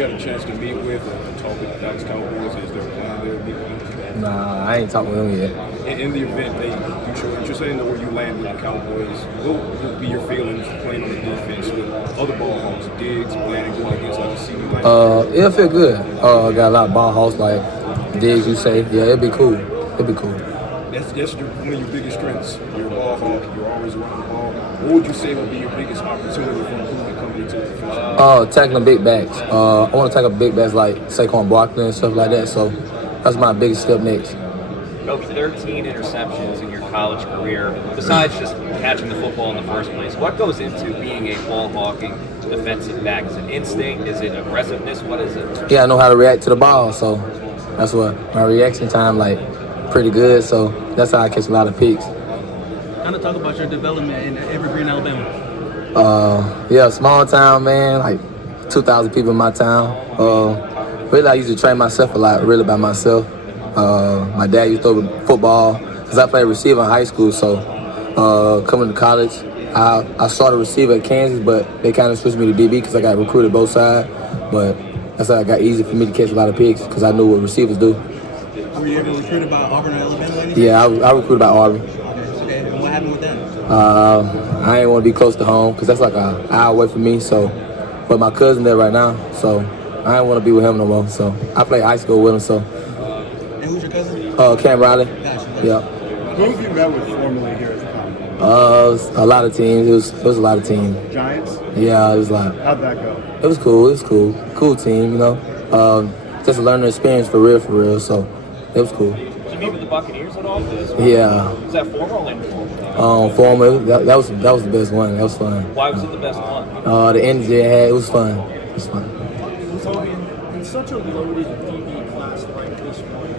you had a chance to meet with or talk with the Dallas Cowboys? Is there a plan there to meet with them? Nah, I ain't talking with him yet. In the event they do show interest in or you land with the Cowboys, what would be your feelings playing on the defense with other ball hawks, Diggs, playing going against like a CD Lamb? It'll feel good. Got a lot of ball hawks like Diggs, you say. Yeah, it'd be cool. It'd be cool. That's one of your biggest strengths. You're a ball hawk. You're always running the ball. What would you say would be your biggest opportunity for improvement coming into the defense? Tackling the big backs. I want to tackle big backs like Saquon Barkley and stuff like that. So that's my biggest step next. Cobee, 13 interceptions in your college career. Besides just catching the football in the first place, what goes into being a ball-hawking defensive back? Is it instinct? Is it aggressiveness? What is it? Yeah, I know how to react to the ball. So that's what my reaction time pretty good. So that's how I catch a lot of picks. Kind of talk about your development in Evergreen, Alabama. Yeah, small town, man, like 2,000 people in my town. Really, I used to train myself a lot, really by myself. My dad used to throw football because I played receiver in high school. So coming to college, I started receiver at Kansas, but they kind of switched me to DB because I got recruited both sides. But that's how it got easy for me to catch a lot of picks because I knew what receivers do. Were you ever recruited by Auburn or Alabama? Yeah, I recruited by Auburn. Okay, and what happened with that? I ain't want to be close to home because that's like an hour away from me. So, but my cousin there right now, so I ain't want to be with him no more. So I play high school with him. So. And who's your cousin? Cam Riley. Gotcha. Yeah. Who have you met with formally here at the Combine? A lot of teams. It was a lot of teams. Giants? Yeah, it was a lot. How'd that go? It was cool. It was cool. Cool team, you know. Just a learning experience for real. So it was cool. Did you meet with the Buccaneers at all? Yeah. Was that formal or informal? Formal. That was the best one. That was fun. Why was it the best one? The energy it had. It was fun. It was fun. So in such a loaded DB class like this one,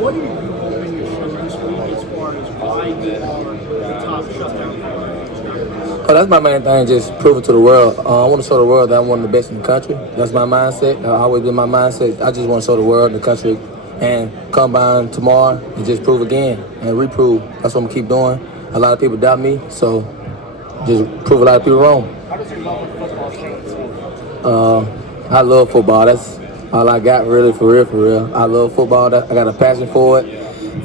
what are you hoping to show this week as far as why you are the top shutdown player? Oh, that's my main thing, just prove it to the world. I want to show the world that I'm one of the best in the country. That's my mindset. I always been my mindset. I just want to show the world, the country, and combine tomorrow and just prove again and reprove. That's what I'm going to keep doing. A lot of people doubt me, so just prove a lot of people wrong. How does your love of football show itself? I love football. That's all I got, really, for real. I love football. I got a passion for it,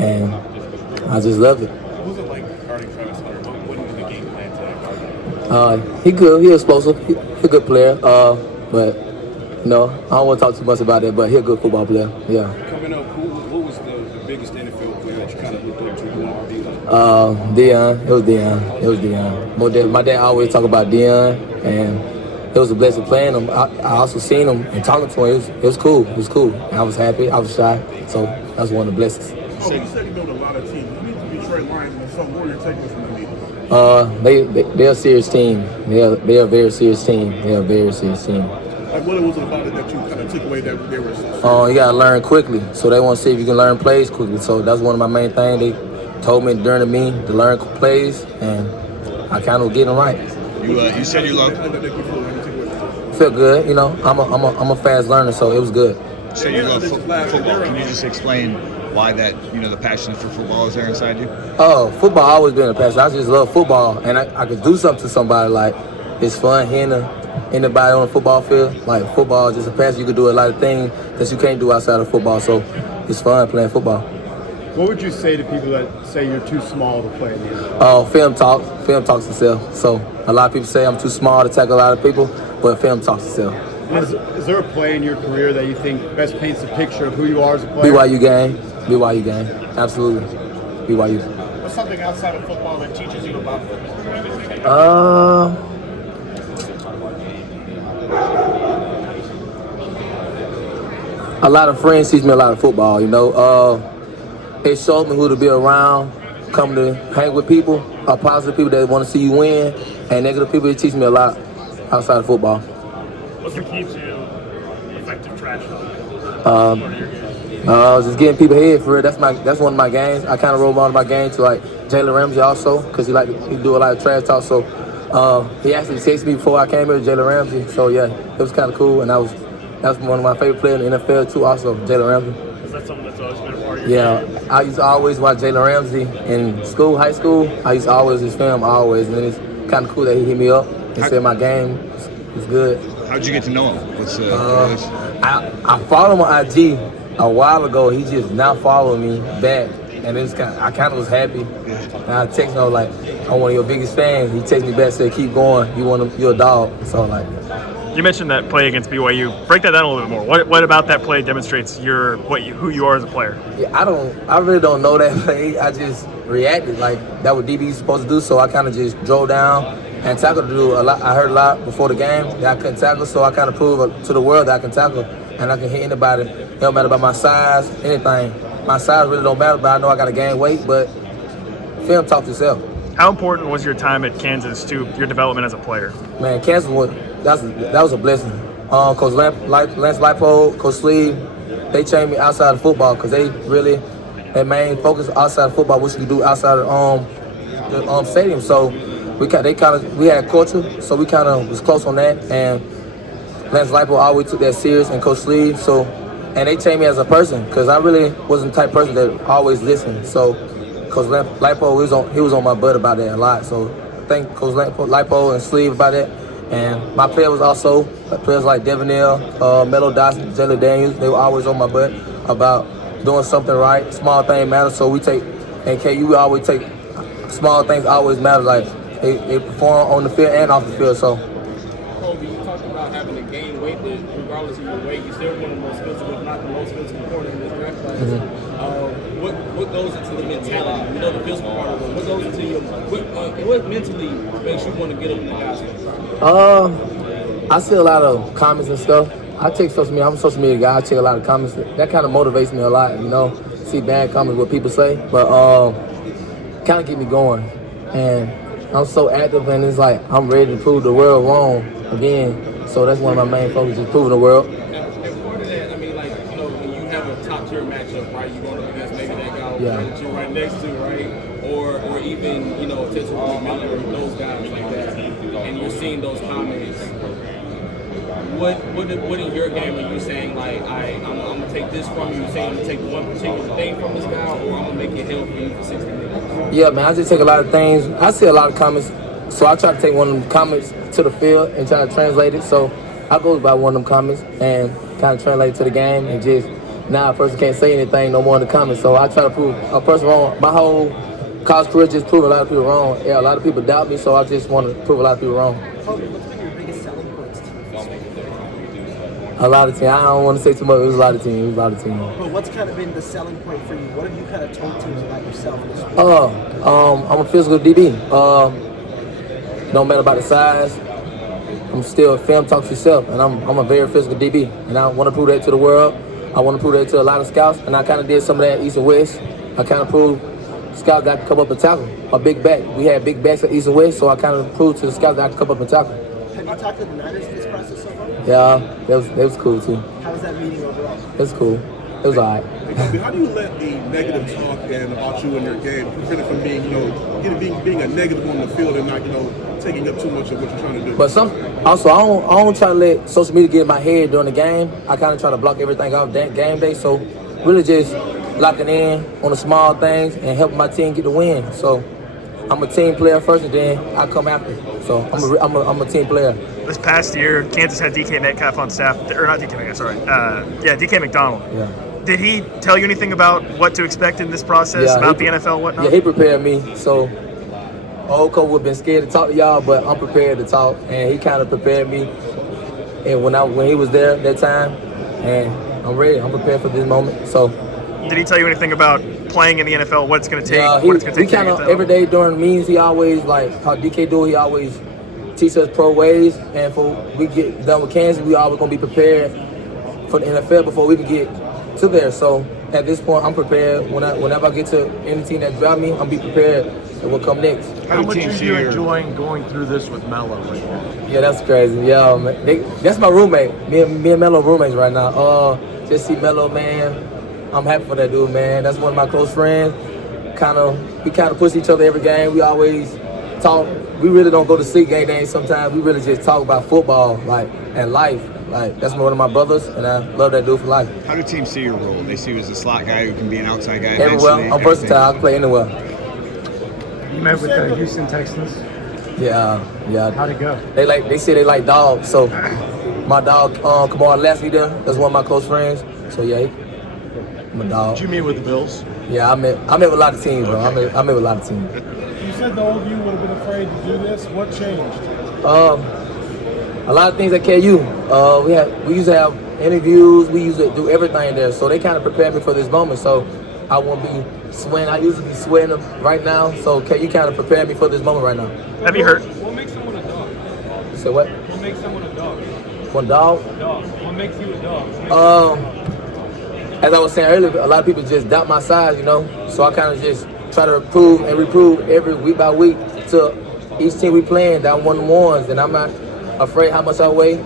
and I just love it. What was it like guarding Travis Hunter? What was the game plan today? He good. He explosive. He a good player. But I don't want to talk too much about that. But he a good football player. Yeah. Coming up, what was the biggest NFL player that you kind of looked up to in our deal? Deion. It was Deion. My dad always talk about Deion, and it was a blessing playing him. I also seen him and talking to him. It was cool. And I was happy. I was shy. So that's one of the blessings. Oh, you said you know a lot of teams. You need to be Trey Lyons and some more. You're taking from the meeting. They're a serious team. They're a very serious team. Like what was it about it that you kind of took away that they were so serious? You gotta learn quickly. So they want to see if you can learn plays quickly. So that's one of my main things. They told me during the meeting to learn plays, and I kind of get them right. You said you love. Feel good, I'm a fast learner, so it was good. You said you love football. Can you just explain why that the passion for football is there inside you? Oh, football always been a passion. I just love football, and I could do something to somebody. Like it's fun hearing anybody on the football field. Like football is just a passion. You could do a lot of things that you can't do outside of football. So it's fun playing football. What would you say to people that say you're too small to play in the NFL? Film talks itself. So a lot of people say I'm too small to tackle a lot of people, but film talks itself. Is there a play in your career that you think best paints a picture of who you are as a player? BYU game. Absolutely. BYU. What's something outside of football that teaches you about football? A lot of friends teach me a lot of football, It showed me who to be around, come to hang with people, positive people that want to see you win, and negative people that teach me a lot outside of football. What's the key to effective trash talk? Just getting people ahead for real. That's one of my games. I kind of roll on my game to like Jalen Ramsey also, because he do a lot of trash talk. So he actually texted me before I came here, Jalen Ramsey. So yeah, it was kind of cool, and that's one of my favorite players in the NFL too. Also, Jalen Ramsey. Is that something that's always been a part of your game? Yeah, I used to always watch Jalen Ramsey in school, high school. I used to always his film, always, and then it's kind of cool that he hit me up and said my game is good. How'd you get to know him? What's the relation? I followed him on IG a while ago. He just now following me back, and it's I kind of was happy. And I texted him like, I'm one of your biggest fans. He texted me back, said, keep going. You're a dog. So like. You mentioned that play against BYU. Break that down a little bit more. What about that play demonstrates who you are as a player? Yeah, I really don't know that play. I just reacted like that what DB is supposed to do. So I kind of just drove down and tackled to do a lot. I heard a lot before the game that I couldn't tackle, so I kind of proved to the world that I can tackle and I can hit anybody. It don't matter about my size, anything. My size really don't matter, but I know I got to gain weight. But film talks itself. How important was your time at Kansas to your development as a player? Man, Kansas that was a blessing. Coach Lance Leipold, Coach Sleeve, they trained me outside of football because their main focus outside of football, what you do outside of the stadium. So we had culture, so we kind of was close on that. And Lance Leipold always took that serious, and Coach Sleeve. So, and they trained me as a person because I really wasn't the type of person that always listened. So Coach Leipold, he was on my butt about that a lot. So I thank Coach Leipold and Sleeve about that. And my players like Devonell, Melo Dawson, Jalen Daniels, they were always on my butt about doing something right. Small things matter, so we take, and KU, we always take, small things always matter, like they perform on the field and off the field, so. Cobee, you talked about having to gain weight, but regardless of your weight, you're still one of the most physical, if not the most physical corner in this draft class. What goes into the mentality? You know the physical part of it. What goes into what mentally makes you want to get up in the guys? I see a lot of comments and stuff. I check social media. I'm a social media guy. I check a lot of comments. That kind of motivates me a lot, you know. See bad comments, what people say, but kind of get me going. And I'm so active, and it's like I'm ready to prove the world wrong again. So that's one of my main focuses, proving the world. And part of that, I mean, like, you know, when you have a top tier matchup, right, you're going up against maybe that guy that you're right next to, right, or even, you know, Tetsuo Miller, those guys like that, and you're seeing those comments. What in your game are you saying, like, I'm going to take this from you? You saying I'm going to take one particular thing from this guy, or I'm going to make it hell for you for 60 minutes? Yeah, man, I just take a lot of things. I see a lot of comments, so I try to take one of them comments to the field and try to translate it. So I go by one of them comments and kind of translate it to the game, and just now a person can't say anything no more in the comments. So I try to prove a person wrong. My whole college career just proving a lot of people wrong. Yeah, a lot of people doubt me, so I just want to prove a lot of people wrong. What's been your biggest selling points to a lot of teams. I don't want to say too much. It was a lot of teams. But what's kind of been the selling point for you? What have you kind of told teams about yourself? I'm a physical DB. No matter about the size, I'm still film talks yourself, and I'm a very physical DB, and I want to prove that to the world. I want to prove that to a lot of scouts, and I kind of did some of that East and West. I kind of proved scouts that I could come up and tackle. A big back. We had big backs at East and West, so I kind of proved to the scouts that I could come up and tackle. Have you talked to the Niners in this process so far? Yeah, that was cool too. How was that meeting overall? It was cool. It was all right. How do you let the negative talk and about you and your game prevent it from being, being a negative on the field and not, taking up too much of what you're trying to do? But I don't try to let social media get in my head during the game. I kind of try to block everything off that game day. So really just locking in on the small things and helping my team get the win. So I'm a team player first, and then I come after. So I'm a team player. This past year, Kansas had DK Metcalf on staff, or not DK Metcalf, sorry. DK McDonald. Yeah. Did he tell you anything about what to expect in this process, about the NFL, whatnot? Yeah, he prepared me. So old coach would have been scared to talk to y'all, but I'm prepared to talk, and he kind of prepared me. And when he was there that time, and I'm ready. I'm prepared for this moment. So. Did he tell you anything about playing in the NFL, what it's going to take, what it's going to take? He kind of every day during meetings, he always, like how DK do, he always teach us pro ways. And for we get done with Kansas, we always going to be prepared for the NFL before we can get to there. So at this point, I'm prepared. Whenever I get to any team that draft me, I'm be prepared and what come next. How much are you enjoying going through this with Melo right now? Yeah, that's crazy. Yeah, man. That's my roommate. Me and Melo roommates right now. Just see Melo, man. I'm happy for that dude, man. That's one of my close friends. We kind of push each other every game. We always talk. We really don't go to sleep game days sometimes. We really just talk about football, and life. That's one of my brothers, and I love that dude for life. How do teams see your role? They see you as a slot guy who can be an outside guy. Everywhere. I'm versatile. I can play anywhere. You met with the Houston Texans? Yeah. How'd it go? They say they like dogs, so My dog, Kamar Lashley there. That's one of my close friends. So yeah, my dog. Did you meet with the Bills? Yeah, I met with a lot of teams, bro. I met with a lot of teams. You said the old you would have been afraid to do this. What changed? A lot of things at KU. We used to have interviews. We used to do everything there. So they kind of prepared me for this moment. So I won't be sweating. I usually be sweating right now. So KU kind of prepared me for this moment right now. Have you heard? What makes someone a dog? You said what? What makes someone a dog? One dog? A dog. What makes you a dog? As I was saying earlier, a lot of people just doubt my size, you know. So I kind of just try to prove and reprove every week by week to each team we playing that I'm one of the ones, and I'm not afraid how much I weigh.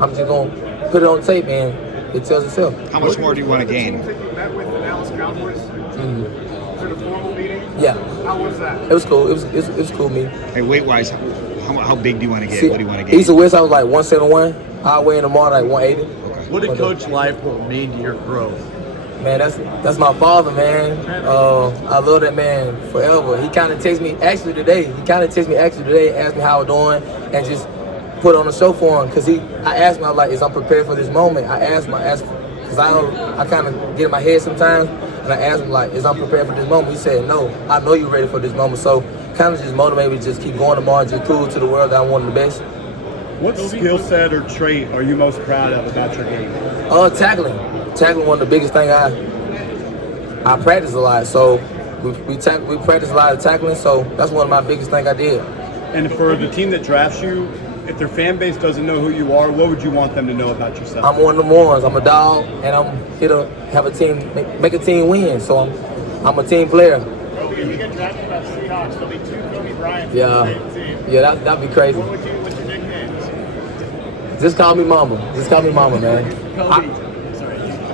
I'm just gonna put it on tape, and it tells itself. How much more do you want to gain? That you met with the Dallas Cowboys? Was it a formal meeting? Yeah. How was that? It was cool. It was cool meeting. Hey, weight-wise, how big do you want to get? See, what do you want to gain? East and West, I was like 171. I weigh in tomorrow like 180. What did Coach Leipold mean to your growth? Man, that's my father, man. I love that man forever. He kind of texted me actually today. Asked me how I'm doing, and just put on a show for him. Cause I asked him, I was like, is I'm prepared for this moment? Cause I kind of get in my head sometimes, and I asked him like, is I'm prepared for this moment? He said, no, I know you're ready for this moment. So kind of just motivated me to just keep going tomorrow, just prove to the world that I'm one of the best. What skill set or trait are you most proud of about your game? Tackling. Tackling one of the biggest thing I practice a lot. So we practice a lot of tackling. So that's one of my biggest things I did. And for the team that drafts you, if their fan base doesn't know who you are, what would you want them to know about yourself? I'm one of them ones. I'm a dog, and I'm here to have a team, make a team win. So I'm a team player. If you get drafted by the Seahawks, there'll be 2 Cobee Bryants Yeah, on the same team. yeah, that'd be crazy. What's your nickname? Just call me Mama. Man. Cobee,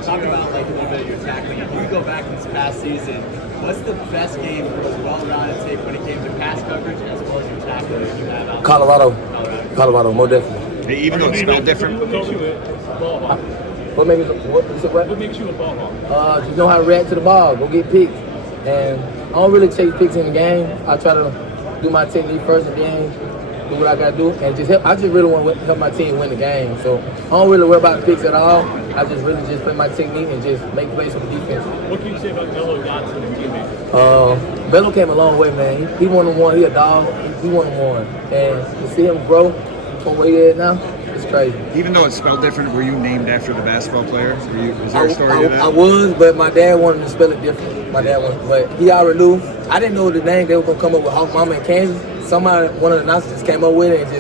talk about like a little bit of your tackling. If you go back this past season, what's the best game for as well-rounded tape when it came to pass coverage as well as your tackling that you have out there? Colorado, more definitely. Hey, even though it's spelled different. What makes you a ball hawk? What makes you a ball hawk? Just know how to react to the ball, go get picked. And I don't really chase picks in the game. I try to do my technique first and then do what I gotta do, and I just really want to help my team win the game. So I don't really worry about the picks at all. I just really play my technique and just make plays for the defense. What can you say about Bello Dotson and teammate? Bello came a long way, man. He one of one. He a dog. He one of one. And to see him grow from where he is now, it's crazy. Even though it's spelled different, were you named after the basketball player? Is there a story to that? I was, but my dad wanted to spell it different. But he already knew. I didn't know the name they were gonna come up with. Hawk Mama in Kansas. One of the announcers just came up with it, and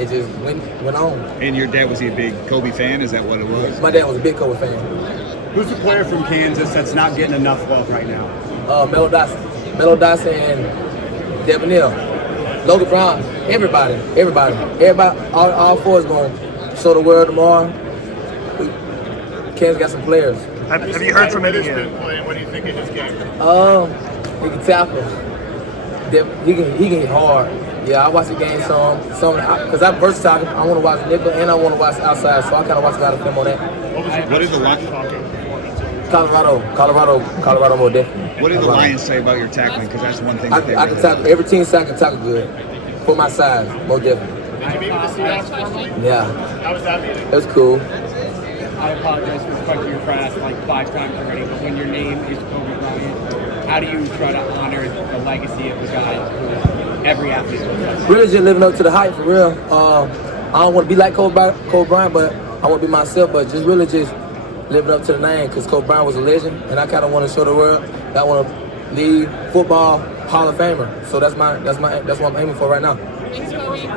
it just went on. And your dad, was he a big Cobee fan? Is that what it was? My dad was a big Cobee fan. Who's the player from Kansas that's not getting enough love right now? Melo Dotson and Devin Logan Brown, everybody, all 4 is gonna show the world tomorrow. Kansas got some players. Have you heard from any? What do you think of his game? He can tackle. He can hit hard. Yeah, I watch the game some because I'm versatile. I want to watch nickel and I want to watch outside, so I kind of watch a lot of film on that. What did the Lions? Colorado more definitely. What did the Lions say about your tackling? Because that's one thing. I can tackle every team, so I can tackle good for my size, more definitely. Did you meet with the Seahawks formally? Yeah. How was that meeting? It was cool. I apologize for punching your grass like 5 times already, but when your name is Cobee Bryant, how do you try to honor the legacy of the guy who every athlete looks Really just living up to the hype, for real. I don't want to be like Cobee Bryant, but I want to be myself, but just living up to the name, because Cobee Bryant was a legend, and I kind of want to show the world that I want to lead football Hall of Famer. So that's what I'm aiming for right now. Thanks, Cobee.